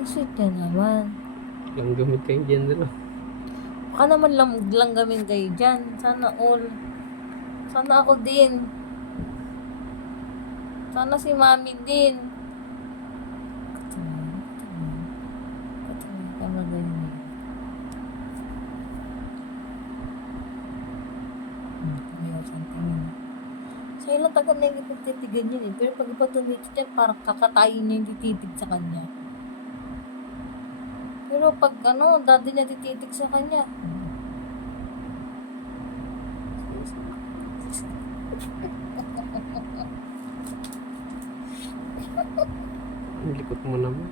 Ang sweet ka naman. Langgamit kayong general. Baka naman langgamin kayo dyan. Sana all. Sana ako din. Sana si mami din. Katingin ka magaling. Ayaw siyang tingin. Sa'yo lang taga na yung ipagtitigan yun eh. Pero pag iba tumitit yan, parang kakatayin niya yung tititig sa kanya. Pero pag dati niya tititig sa kanya. Ang likot mo naman.